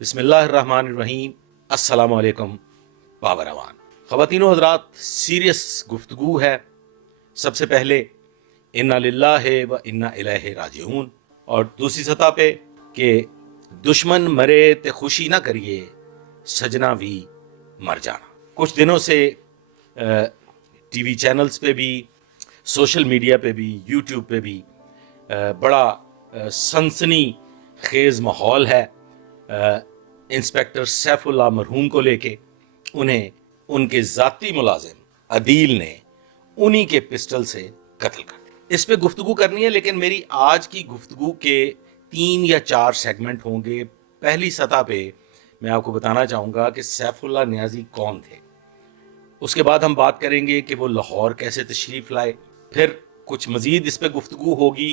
बिस्मिल्लाहिर्रहमानिर्रहीम। अस्सलामु अलैकुम बाबरवान। ख़वातीनो हज़रात, सीरियस गुफ्तगू है। सबसे पहले इन्ना लिल्लाहि व इन्ना इलैहि राजिऊन, और दूसरी सतह पे कि दुश्मन मरे ते खुशी ना करिए, सजना भी मर जाना। कुछ दिनों से टीवी चैनल्स पे भी, सोशल मीडिया पे भी, यूट्यूब पे भी बड़ा सनसनी खेज माहौल है इंस्पेक्टर सैफुल्लाह मरहूम को लेके। उन्हें उनके ज़ाती मुलाजिम अदील ने उन्हीं के पिस्टल से कत्ल कर दिया। इस पे गुफ्तगू करनी है, लेकिन मेरी आज की गुफ्तगू के 3 या 4 सेगमेंट होंगे। पहली सतह पे मैं आपको बताना चाहूँगा कि सैफुल्लाह नियाज़ी कौन थे। उसके बाद हम बात करेंगे कि वो लाहौर कैसे तशरीफ़ लाए। फिर कुछ मज़ीद इस पे गुफ्तगू होगी,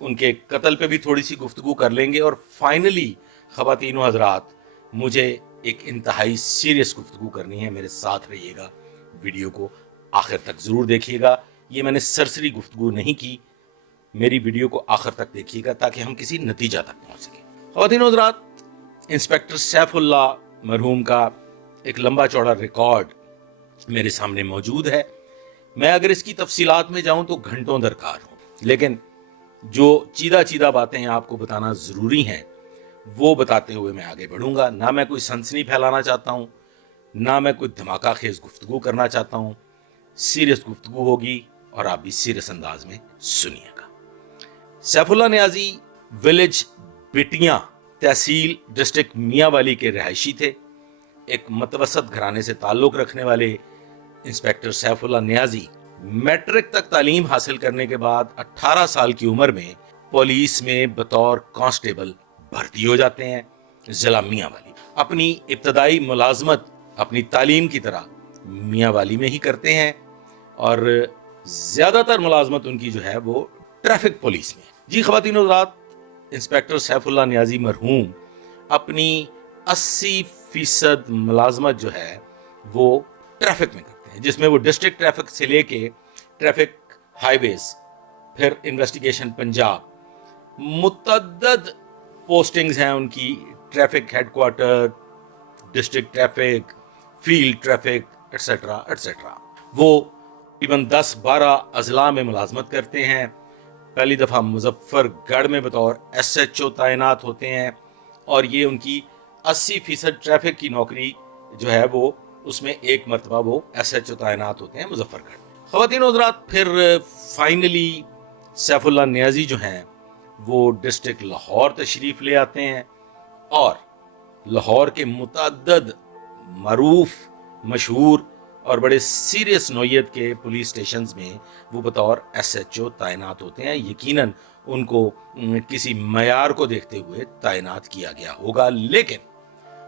उनके कत्ल पे भी थोड़ी सी गुफ्तगू कर लेंगे। और फाइनली ख़वातीनो हज़रात, मुझे एक इंतहाई सीरियस गुफ्तगू करनी है। मेरे साथ रहिएगा, वीडियो को आखिर तक ज़रूर देखिएगा। ये मैंने सरसरी गुफ्तगू नहीं की, मेरी वीडियो को आखिर तक देखिएगा ताकि हम किसी नतीजा तक पहुँच सकें। ख़वातीनो हज़रात, इंस्पेक्टर सैफुल्लाह मरहूम का एक लंबा चौड़ा रिकॉर्ड मेरे सामने मौजूद है। मैं अगर इसकी तफसीलात में जाऊं तो घंटों दरकार हूं, लेकिन जो चीदा चीदा बातें आपको बताना ज़रूरी हैं वो बताते हुए मैं आगे बढ़ूंगा। ना मैं कोई सनसनी फैलाना चाहता हूं, ना मैं कोई धमाका खेज गुफ्तगू करना चाहता हूं। सीरियस गुफ्तगू होगी और आप भी सीरियस अंदाज में सुनिएगा। सैफुल्लाह नियाज़ी विलेज बिटियां, तहसील डिस्ट्रिक्ट मियांवाली के रहायशी थे। एक मतवसत घराने से ताल्लुक़ रखने वाले इंस्पेक्टर सैफुल्लाह नियाज़ी मैट्रिक तक तालीम हासिल करने के बाद 18 साल की उम्र में पुलिस में बतौर कांस्टेबल भर्ती हो जाते हैं ज़िला मियांवाली। अपनी इब्तदाई मुलाजमत अपनी तालीम की तरह मियांवाली में ही करते हैं और ज़्यादातर मुलाजमत उनकी जो है वो ट्रैफिक पुलिस में। जी ख़वातीनो हज़रात, इंस्पेक्टर सैफुल्लाह नियाज़ी मरहूम अपनी 80% मुलाजमत जो है वो ट्रैफिक में करते हैं, जिसमें वो डिस्ट्रिक्ट ट्रैफिक से लेके ट्रैफिक हाईवेज, फिर इन्वेस्टिगेशन पंजाब, मुतअद्दद पोस्टिंग्स हैं उनकी। Traffic headquarter, district traffic, field traffic, etcetera etcetera. वो तकरीबन 10-12 अजला में मुलाजमत करते हैं। पहली दफ़ा मुजफ्फरगढ़ में बतौर SHO तैनात होते हैं और ये उनकी 80% ट्रैफिक की नौकरी जो है वो, उसमें एक मरतबा वो SHO तैनात होते हैं मुजफ्फरगढ़। ख़वातीनो हज़रात, फिर फाइनली सैफुल्लाह नियाज़ी जो हैं वो डिस्ट्रिक्ट लाहौर तशरीफ़ ले आते हैं और लाहौर के मुतअद्दद मरूफ, मशहूर और बड़े सीरियस नौयत के पुलिस स्टेशंस में वो बतौर SHO तैनात होते हैं। यकीनन उनको किसी मयार को देखते हुए तैनात किया गया होगा, लेकिन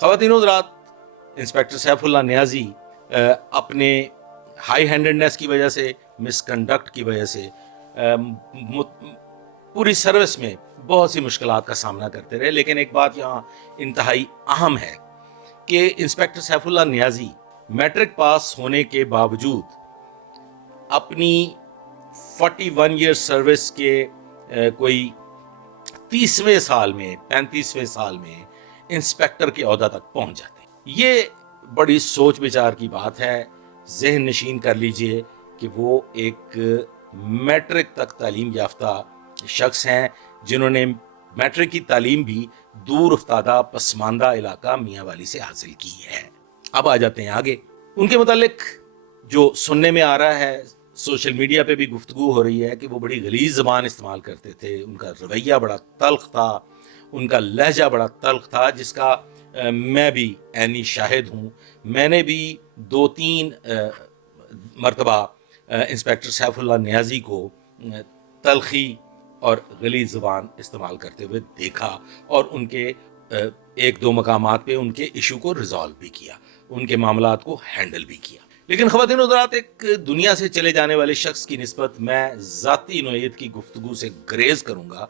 ख़वातीनो हज़रात, इंस्पेक्टर सैफुल्लाह नियाज़ी अपने हाई हैंडेडनेस की वजह से, मिसकंडक्ट की वजह से पूरी सर्विस में बहुत सी मुश्किलात का सामना करते रहे। लेकिन एक बात यहाँ इंतहाई अहम है कि inspector Saifullah Niazi matric pass होने के बावजूद अपनी 41 ईयर सर्विस के कोई 30वें साल में, 35वें साल में इंस्पेक्टर के ओहदा तक पहुंच जाते हैं। ये बड़ी सोच विचार की बात है। ज़हन नशीन कर लीजिए कि वो एक मैट्रिक तक तालीम याफ्ता शख्स हैं जिन्होंने मैट्रिक की तालीम भी दूर अफ्तादा पसमानदा इलाका मियांवाली से हासिल की है। अब आ जाते हैं आगे। उनके मुतालिक जो सुनने में आ रहा है, सोशल मीडिया पे भी गुफ्तगू हो रही है कि वो बड़ी गलीज़ ज़बान इस्तेमाल करते थे, उनका रवैया बड़ा तल्ख था, उनका लहजा बड़ा तल्ख था, जिसका मैं भी ऐनी शाहिद हूँ। मैंने भी 2-3 मरतबा इंस्पेक्टर सैफुल्लाह नियाज़ी को तलखी और गलीज़ ज़बान इस्तेमाल करते हुए देखा और उनके 1-2 मकामात पे उनके इशू को रिजॉल्व भी किया, उनके मामलात को हैंडल भी किया। लेकिन ख़वातीनो हज़रात, एक दुनिया से चले जाने वाले शख्स की निस्बत मैं ज़ाती नौयत की गुफ्तगू से ग्रेज करूँगा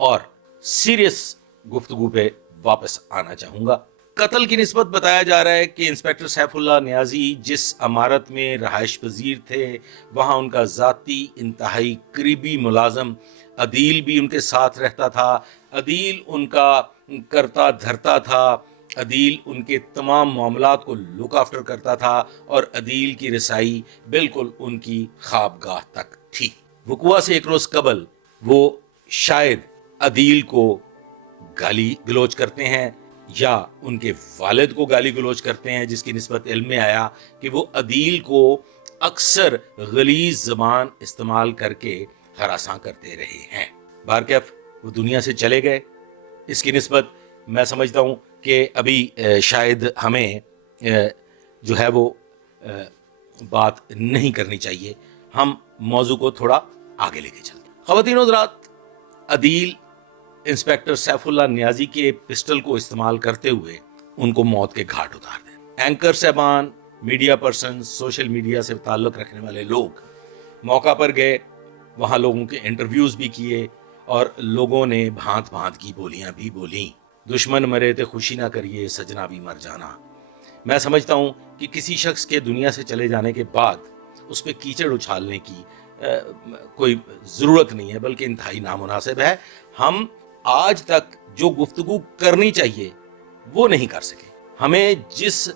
और सीरियस गुफ्तगू पे वापस आना चाहूँगा। कत्ल की निस्बत बताया जा रहा है कि इंस्पेक्टर सैफुल्लाह नियाजी जिस इमारत में रहायश पजीर थे वहाँ उनका ज़ाती इंतहाई करीबी मुलाजम अदील भी उनके साथ रहता था। अदील उनका करता धरता था, अदील उनके तमाम मामलात को लुक आफ्टर करता था और अदील की रसाई बिल्कुल उनकी ख्वाबगाह तक थी। वकुआ से एक रोज़ कबल वो शायद अदील को गाली गलोच करते हैं या उनके वालिद को गाली गलोच करते हैं, जिसकी निस्बत इल्म में आया कि वो अदील को अक्सर गलीज ज़बान इस्तेमाल करके हरासा करते रहे हैं। बारकैफ वो दुनिया से चले गए। इसकी निस्बत मैं समझता हूँ कि अभी शायद हमें जो है वो बात नहीं करनी चाहिए। हम मौजू को थोड़ा आगे लेके चलते हैं। ख़वातीन और हज़रात, अदील इंस्पेक्टर सैफुल्लाह नियाजी के पिस्टल को इस्तेमाल करते हुए उनको मौत के घाट उतार दें। एंकर साहबान, मीडिया पर्सन, सोशल मीडिया से ताल्लुक़ रखने वाले लोग मौका पर गए, वहाँ लोगों के इंटरव्यूज़ भी किए और लोगों ने भांत भांत की बोलियां भी बोली। दुश्मन मरे तो खुशी ना करिए, सजना भी मर जाना। मैं समझता हूँ कि किसी शख्स के दुनिया से चले जाने के बाद उस पर कीचड़ उछालने की कोई ज़रूरत नहीं है, बल्कि इंतहाई नामुनासिब है। हम आज तक जो गुफ्तगू करनी चाहिए वो नहीं कर सके। हमें जिस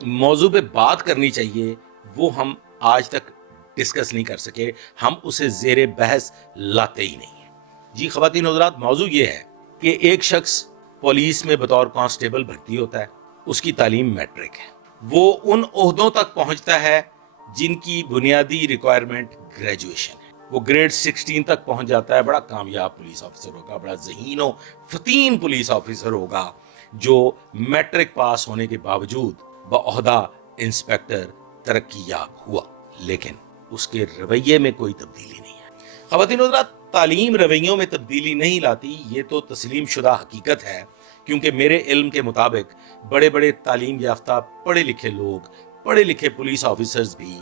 मौजू पे बात करनी चाहिए वो हम आज तक डिस्कस नहीं कर सके, हम उसे ज़ेरे बहस लाते ही नहीं है। जी ख़वातीन और हज़रात, मौजू ये है कि एक शख्स पुलिस में बतौर कांस्टेबल भर्ती होता है, उसकी तालीम मैट्रिक है, वो उन ओहदों तक पहुंचता है जिनकी बुनियादी रिक्वायरमेंट ग्रेजुएशन है। वो ग्रेड 16 तक पहुंच जाता है, बड़ा कामयाब पुलिस ऑफिसर होगा, बड़ा ज़हीनो फतीन पुलिस ऑफिसर होगा जो मैट्रिक पास होने के बावजूद बओहदा इंस्पेक्टर तरक्की याब हुआ। लेकिन उसके रवैये में कोई तब्दीली नहीं है। ख़वातीन और हज़रात, तालीम रवैयों में तब्दीली नहीं लाती, ये तो तस्लीम शुदा हकीकत है। क्योंकि मेरे इल्म के मुताबिक बड़े बड़े तालीम याफ्ता पढ़े लिखे लोग, पढ़े लिखे पुलिस ऑफिसर्स भी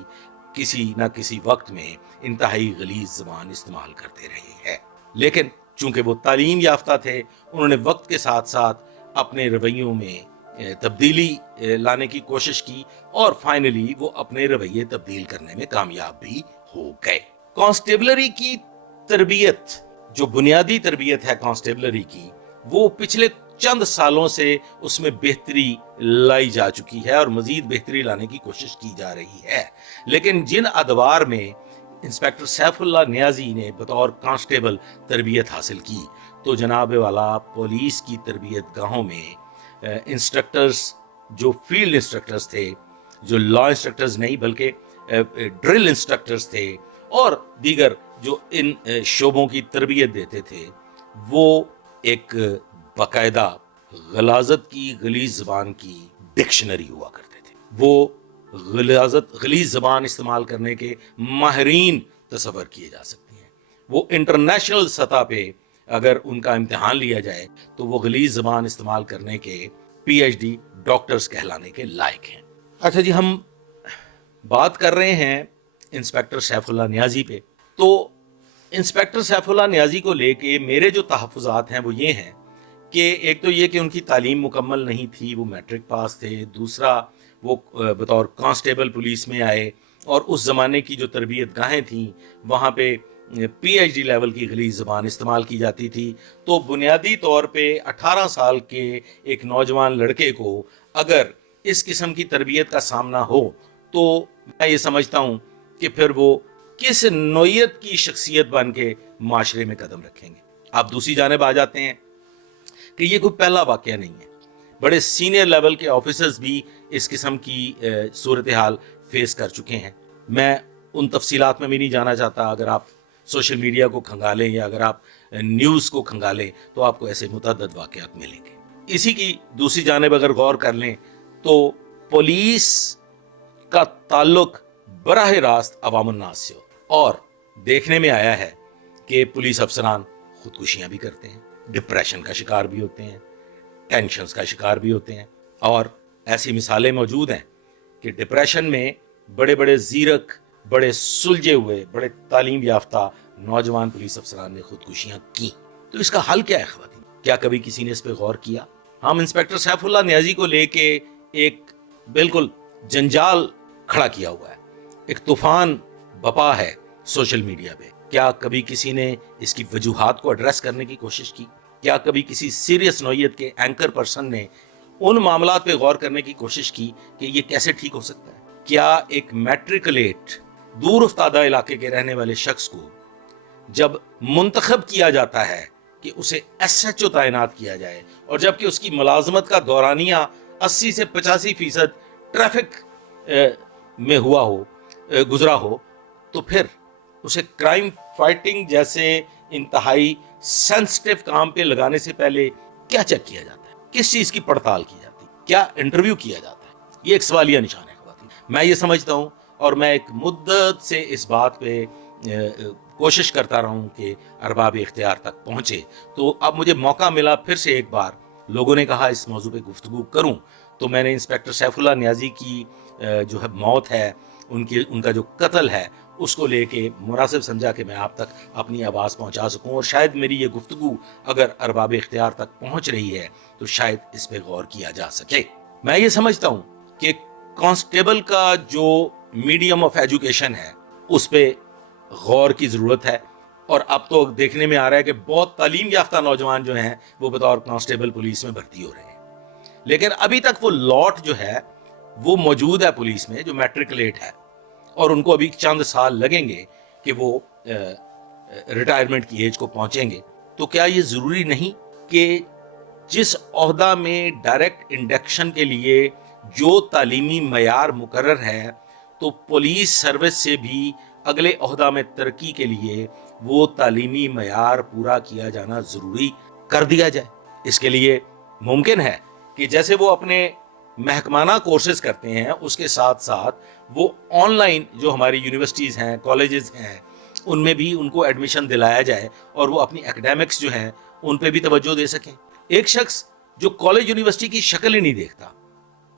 किसी न किसी वक्त में इंतहाई गलीज ज़बान इस्तेमाल करते रहे हैं। लेकिन चूंकि वो तालीम याफ्ता थे, उन्होंने वक्त के साथ साथ अपने रवैयों में तब्दीली लाने की कोशिश की और फाइनली वो अपने रवैये तब्दील करने में कामयाब भी हो गए। कांस्टेबलरी की तरबियत, जो बुनियादी तरबियत है कांस्टेबलरी की, वो पिछले चंद सालों से उसमें बेहतरी लाई जा चुकी है और मजीद बेहतरी लाने की कोशिश की जा रही है। लेकिन जिन अदवार में इंस्पेक्टर सैफुल्लाह नियाजी ने बतौर कांस्टेबल तरबियत हासिल की, तो जनाब वाला पुलिस की तरबियत गाहों में इंस्ट्रक्टर्स, जो फील्ड इंस्ट्रक्टर्स थे, जो लॉ इंस्ट्रक्टर्स नहीं बल्कि ड्रिल इंस्ट्रक्टर्स थे और दीगर जो इन शोबों की तरबियत देते थे, वो एक बाकायदा गलाजत की गलीज ज़बान की डिक्शनरी हुआ करते थे। वो गलीज ज़बान इस्तेमाल करने के माहिरीन तसव्वुर किए जा सकते हैं। वो इंटरनेशनल सतह पे अगर उनका इम्तिहान लिया जाए तो वो गलीज ज़बान इस्तेमाल करने के PhD डॉक्टर्स कहलाने के लायक हैं। अच्छा जी, हम बात कर रहे हैं इंस्पेक्टर सैफुल्लाह नियाजी पे। तो इंस्पेक्टर सैफुल्लाह नियाजी को लेके मेरे जो तहफ़्फ़ुज़ात हैं वो ये हैं कि एक तो ये कि उनकी तालीम मुकम्मल नहीं थी, वो मैट्रिक पास थे। दूसरा, वो बतौर कांस्टेबल पुलिस में आए और उस ज़माने की जो तरबियत गाहें थीं वहाँ पे PhD लेवल की गलीज़ ज़बान इस्तेमाल की जाती थी। तो बुनियादी तौर पे 18 साल के एक नौजवान लड़के को अगर इस किस्म की तरबियत का सामना हो तो मैं ये समझता हूँ कि फिर वो किस नौइयत की शख्सियत बन के माशरे में कदम रखेंगे। आप दूसरी जानिब आ जाते हैं कि ये कोई पहला वाक़या नहीं है। बड़े सीनियर लेवल के ऑफिसर्स भी इस किस्म की सूरत हाल फेस कर चुके हैं। मैं उन तफसीलात में भी नहीं जाना चाहता। अगर आप सोशल मीडिया को खंगालें या अगर आप न्यूज़ को खंगालें तो आपको ऐसे मुतअद्दिद वाक़यात मिलेंगे। इसी की दूसरी जानिब अगर गौर कर लें तो पुलिस का ताल्लुक बराह रास्त अवामुन्नास से और देखने में आया है कि पुलिस अफसरान खुदकुशियाँ भी करते हैं, डिप्रेशन का शिकार भी होते हैं, टेंशन्स का शिकार भी होते हैं। और ऐसी मिसालें मौजूद हैं कि डिप्रेशन में बड़े बड़े ज़ीरक, बड़े सुलझे हुए, बड़े तालीम याफ्ता नौजवान पुलिस अफसरान ने खुदकुशियाँ की। तो इसका हल क्या है ख़वातीन? क्या कभी किसी ने इस पर गौर किया? ہم انسپیکٹر سیف اللہ نیازی کو لے کے ایک بالکل جنجال کھڑا کیا ہوا ہے, ایک طوفان بپا ہے سوشل میڈیا پہ. کیا کبھی کسی نے اس کی وجوہات کو ایڈریس کرنے کی کوشش کی؟ کیا کبھی کسی سیریس نوعیت کے اینکر پرسن نے ان معاملات پہ غور کرنے کی کوشش کی کہ یہ کیسے ٹھیک ہو سکتا ہے؟ کیا ایک میٹریکولیٹ دور افتادہ علاقے کے رہنے والے شخص کو جب منتخب کیا جاتا ہے کہ اسے ایس ایچ او تعینات کیا جائے, اور جبکہ اس کی ملازمت کا دورانیہ 80 سے 85% ٹریفک میں گزرا ہو, تو پھر اسے کرائم فائٹنگ جیسے انتہائی سینسٹیو کام پہ لگانے سے پہلے کیا چیک کیا جاتا ہے؟ کس چیز کی پڑتال کی جاتی ہے؟ کیا انٹرویو کیا جاتا ہے؟ یہ ایک سوالیہ نشان ہے خواتین. میں یہ سمجھتا ہوں, اور میں ایک مدت سے اس بات پہ کوشش کرتا رہا ہوں کہ ارباب اختیار تک پہنچے, تو اب مجھے موقع ملا پھر سے ایک بار, لوگوں نے کہا اس موضوع پہ گفتگو کروں, تو میں نے انسپیکٹر سیف اللہ نیازی کی جو ہے موت ہے, ان کا جو قتل ہے, اس کو لے کے مناسب سمجھا کہ میں آپ تک اپنی آواز پہنچا سکوں, اور شاید میری یہ گفتگو اگر ارباب اختیار تک پہنچ رہی ہے تو شاید اس پہ غور کیا جا سکے. میں یہ سمجھتا ہوں کہ کانسٹیبل کا جو میڈیم آف ایجوکیشن ہے اس پہ غور کی ضرورت ہے, اور اب تو دیکھنے میں آ رہا ہے کہ بہت تعلیم یافتہ نوجوان جو ہیں وہ بطور کانسٹیبل پولیس میں بھرتی ہو رہے ہیں, لیکن ابھی تک وہ لاٹ جو ہے وہ موجود ہے پولیس میں جو میٹریکولیٹ ہے, اور ان کو ابھی چند سال لگیں گے کہ وہ ریٹائرمنٹ کی ایج کو پہنچیں گے. تو کیا یہ ضروری نہیں کہ جس عہدہ میں ڈائریکٹ انڈکشن کے لیے جو تعلیمی معیار مقرر ہے, تو پولیس سروس سے بھی اگلے عہدہ میں ترقی کے لیے وہ تعلیمی معیار پورا کیا جانا ضروری کر دیا جائے؟ اس کے لیے ممکن ہے کہ جیسے وہ اپنے محکمانہ کورسز کرتے ہیں, اس کے ساتھ ساتھ وہ آن لائن جو ہماری یونیورسٹیز ہیں, کالجز ہیں, ان میں بھی ان کو ایڈمیشن دلایا جائے, اور وہ اپنی ایکڈیمکس جو ہیں ان پہ بھی توجہ دے سکیں. ایک شخص جو کالج یونیورسٹی کی شکل ہی نہیں دیکھتا,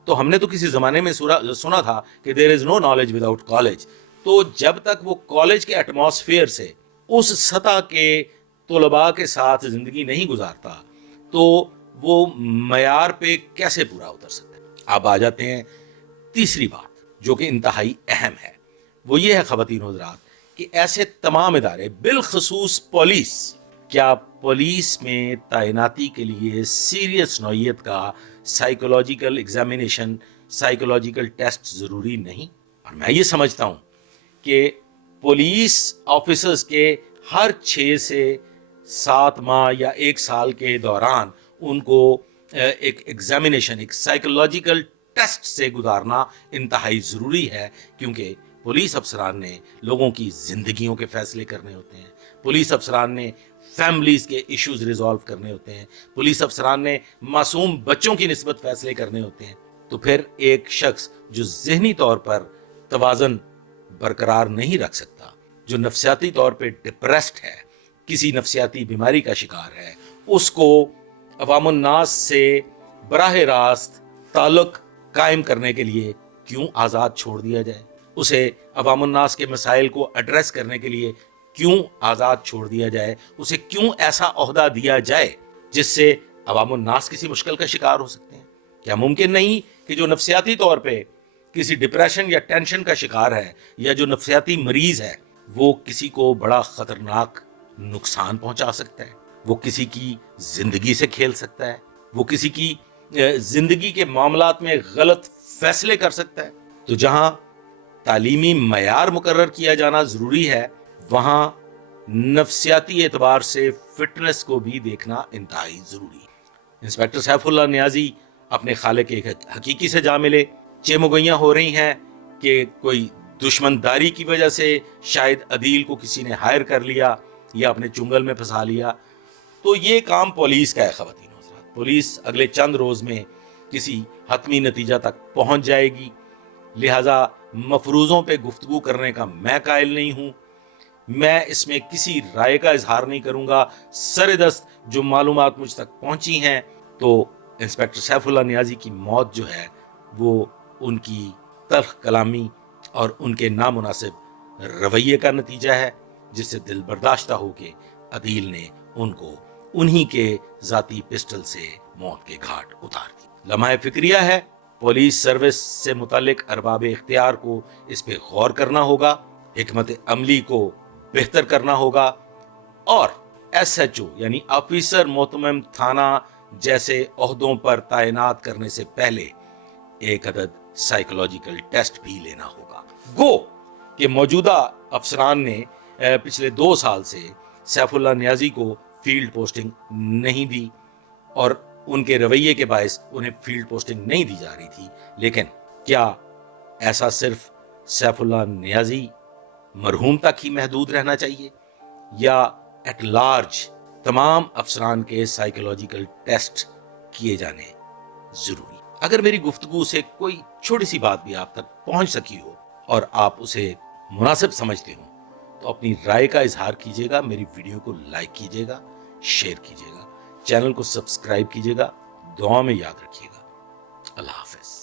تو ہم نے تو کسی زمانے میں سنا تھا کہ دیر از نو نالج وداؤٹ کالج, تو جب تک وہ کالج کے ایٹماسفیئر سے اس سطح کے طلباء کے ساتھ زندگی نہیں گزارتا, تو وہ معیار پہ کیسے پورا اتر سکتا ہے؟ اب آ جاتے ہیں تیسری بات جو کہ انتہائی اہم ہے, وہ یہ ہے خواتین و حضرات کہ ایسے تمام ادارے بالخصوص پولیس, کیا پولیس میں تعیناتی کے لیے سیریس نوعیت کا سائیکولوجیکل ایگزامینیشن, سائیکولوجیکل ٹیسٹ ضروری نہیں؟ اور میں یہ سمجھتا ہوں کہ پولیس آفیسرز کے ہر 6 سے 7 ماہ یا 1 سال کے دوران ان کو ایک ایگزامینیشن, ایک سائیکولوجیکل ٹیسٹ سے گزارنا انتہائی ضروری ہے, کیونکہ پولیس افسران نے لوگوں کی زندگیوں کے فیصلے کرنے ہوتے ہیں, پولیس افسران نے فیملیز کے ایشوز ریزالو کرنے ہوتے ہیں, پولیس افسران نے معصوم بچوں کی نسبت فیصلے کرنے ہوتے ہیں. تو پھر ایک شخص جو ذہنی طور پر توازن برقرار نہیں رکھ سکتا, جو نفسیاتی طور پہ ڈپریسڈ ہے, کسی نفسیاتی بیماری کا شکار ہے, اس کو عوام الناس سے براہ راست تعلق قائم کرنے کے لیے کیوں آزاد چھوڑ دیا جائے؟ اسے عوام الناس کے مسائل کو ایڈریس کرنے کے لیے کیوں آزاد چھوڑ دیا جائے؟ اسے کیوں ایسا عہدہ دیا جائے جس سے عوام الناس کسی مشکل کا شکار ہو سکتے ہیں؟ کیا ممکن نہیں کہ جو نفسیاتی طور پہ کسی ڈپریشن یا ٹینشن کا شکار ہے, یا جو نفسیاتی مریض ہے, وہ کسی کو بڑا خطرناک نقصان پہنچا سکتا ہے, وہ کسی کی زندگی سے کھیل سکتا ہے, وہ کسی کی زندگی کے معاملات میں غلط فیصلے کر سکتا ہے؟ تو جہاں تعلیمی معیار مقرر کیا جانا ضروری ہے, وہاں نفسیاتی اعتبار سے فٹنس کو بھی دیکھنا انتہائی ضروری ہے. انسپیکٹر سیف اللہ نیازی اپنے خالق ایک حقیقی سے جا ملے. چیمگوئیاں ہو رہی ہیں کہ کوئی دشمن داری کی وجہ سے شاید عدیل کو کسی نے ہائر کر لیا یا اپنے چنگل میں پھنسا لیا, تو یہ کام پولیس کا ہے. خواتین و حضرات, پولیس اگلے چند روز میں کسی حتمی نتیجہ تک پہنچ جائے گی, لہٰذا مفروضوں پہ گفتگو کرنے کا میں قائل نہیں ہوں. میں اس میں کسی رائے کا اظہار نہیں کروں گا. سر دست جو معلومات مجھ تک پہنچی ہیں, تو انسپیکٹر سیف اللہ نیازی کی موت جو ہے وہ ان کی تلخ کلامی اور ان کے نامناسب رویے کا نتیجہ ہے, جس سے دل برداشتہ ہو کے عدیل نے ان کو उन्हीं के जाती पिस्टल से मौत के घाट उतार दी। लम्हा फिक्रिया है, पुलिस सर्विस से मुतालिक अरबाब इख्तियार को इस पे गौर करना होगा, हिकमत अमली को बेहतर करना होगा और SHO यानी ऑफिसर मोतमम थाना जैसे ओहदों पर तैनात करने से पहले एक अदद साइकोलॉजिकल टेस्ट भी लेना होगा। गो कि मौजूदा अफसरान ने पिछले 2 साल से सैफुल्लाह नियाजी को फील्ड पोस्टिंग नहीं दी और उनके रवैये के बायस उन्हें फील्ड पोस्टिंग नहीं दी जा रही थी। लेकिन क्या ऐसा सिर्फ सैफुल्लाह नियाजी मरहूम तक ही महदूद रहना चाहिए या एट लार्ज तमाम अफसरान के साइकोलॉजिकल टेस्ट किए जाने जरूरी? अगर मेरी गुफ्तगू से कोई छोटी सी बात भी आप तक पहुंच सकी हो और आप उसे मुनासिब समझते हो तो अपनी राय का इजहार कीजिएगा, मेरी वीडियो को लाइक कीजिएगा, शेयर कीजिएगा, चैनल को सब्सक्राइब कीजिएगा, दुआ में याद रखिएगा। अल्लाह हाफिज।